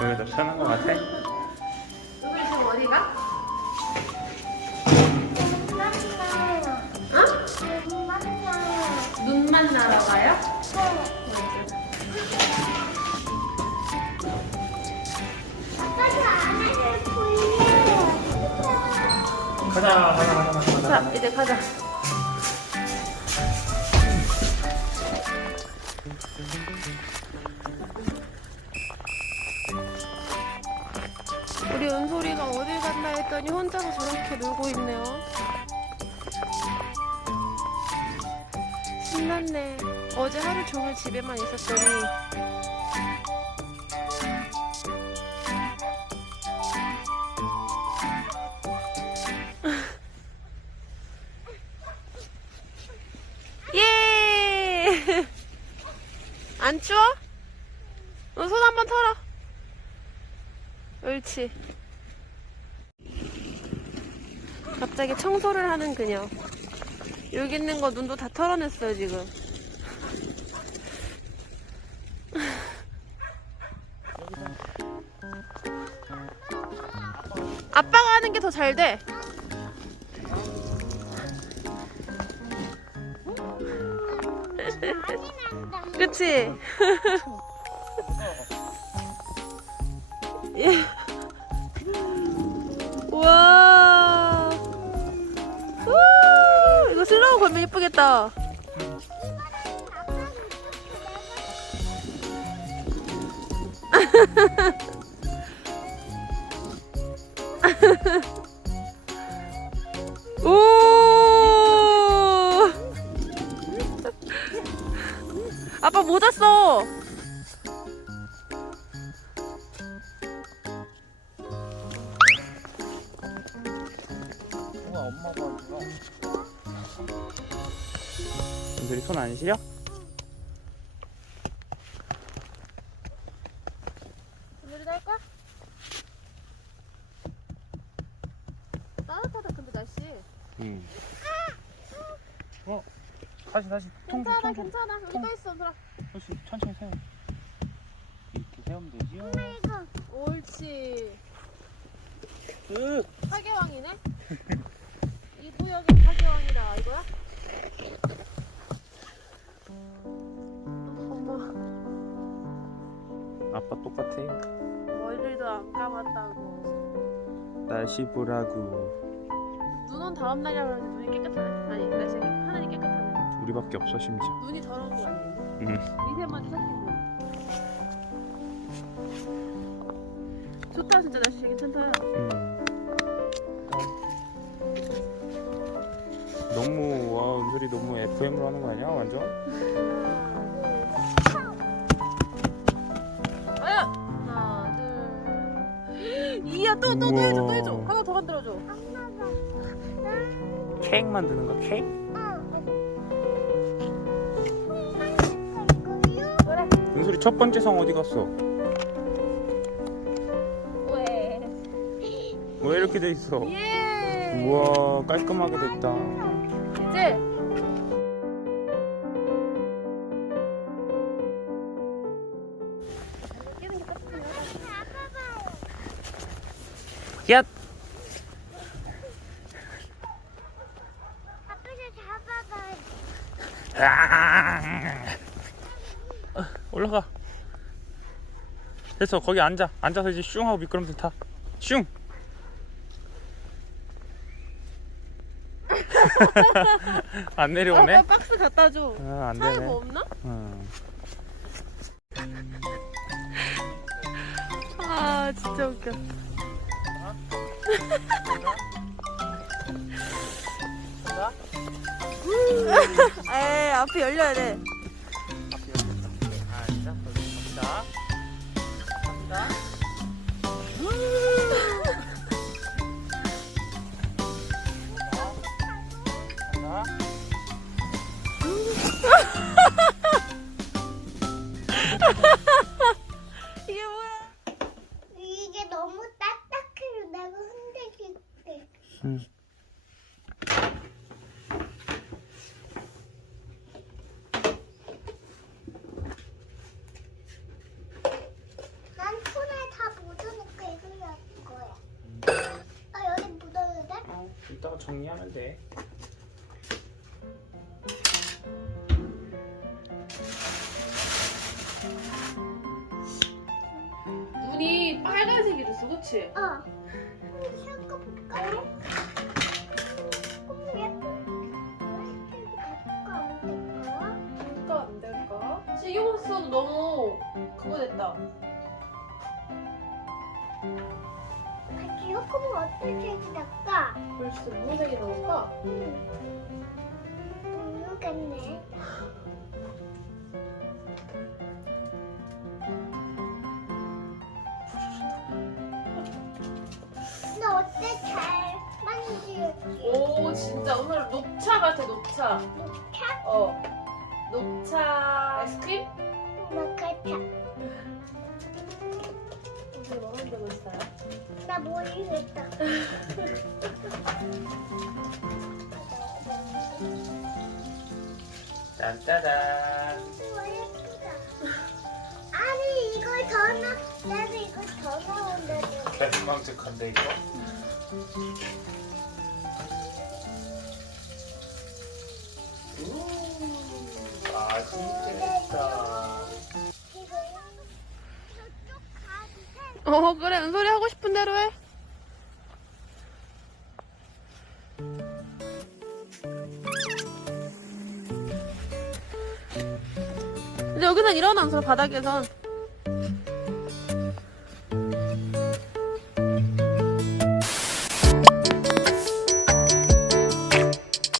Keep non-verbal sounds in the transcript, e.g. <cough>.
여기가 더 시원한 것 같아? 우리 지금 어디 가? 어? 눈 만나러 가요? 가자, 가자, 가자, 가자. 자, 이제 가자. 우리 은솔이가 어딜 갔나 했더니 혼자서 저렇게 놀고 있네요. 신났네. 어제 하루 종일 집에만 있었더니 <laughs> 예! <laughs> 안 추워? 어, 손 한번 털어. 옳지. 갑자기 청소를 하는 그녀. 여기 있는 거 눈도 다 털어냈어요, 지금. 아빠가 하는 게 더 잘 돼. 그치? <laughs> 예. 예쁘겠다. <laughs> 오! 아빠 모자 써. 은솔이 손 안 시려? 오늘도 할까? 따뜻하다 근데 날씨. 응. 어, 다시, 다시. 통, 괜찮아 통, 통. 괜찮아 여기 통. 떠 있어 얘들아. 다시 천천히 세워. 이렇게 세우면 되지요. 옳지. 으, 사계왕이네. <laughs> 이 구역이 사계왕이라 이거야? 아빠 똑같아. 머리도 안 감았다고. 날씨 보라고. 눈온 다음 날이라 그러는데 눈이 깨끗하네. 아니 날씨 하늘이 깨끗하네. 우리밖에 없어, 심지어. 눈이 더러운 거 아니에요? 응. 미세먼지 섞인 거. 좋다 진짜 날씨 괜찮다. 음. 너무 와 은솔이 너무 FM으로 하는 거 아니야 완전? 아야 하나 둘. 이야 또 또 또 해줘 또 해줘 하나 더 만들어줘. 케이크 만드는 거 케이크? 은솔이 첫 번째 상 어디 갔어? 왜? 왜 이렇게 돼 있어? 예. 우와 깔끔하게 됐다. 올라가. 됐어 거기 앉아. 앉아서 이제 슝 하고 미끄럼틀 타. 슝. <laughs> 안 내려오네. 아, 박스 갖다 줘. 아, 안 차에 되네. 뭐 없나? 응. 아 진짜 웃겨. 에이 앞에 열려야 돼. 앉아. 갑니다. 갑니다. 간다. 이게 뭐야? 이게 너무 딱딱해서 내가 흔들릴게. 응. 하면 돼. 눈이 빨간색이 됐어, 그치? 어. 될까? 안 될까? 신경 써도 너무 그거 됐다. 같이 섞으면 어떤 색이 날까? 글쎄, 무슨 색이 나올까? 음. 모르겠네. 너 어때? 잘 만들었지? 오, 진짜 오늘 녹차 같아, 녹차. 녹차? 어. 녹차 아이스크림? 마카차. 이제 뭐 만들고 있어요? 나 모르겠다. 짠짜잔. 우와, 예쁘다. 아니 이걸 더 넣. 나도 이걸 더 넣은다고. 개망측한데 이거? 어, 그래. 은솔이 하고 싶은 대로 해. 근데 여기선 일어나, 은솔 바닥에선.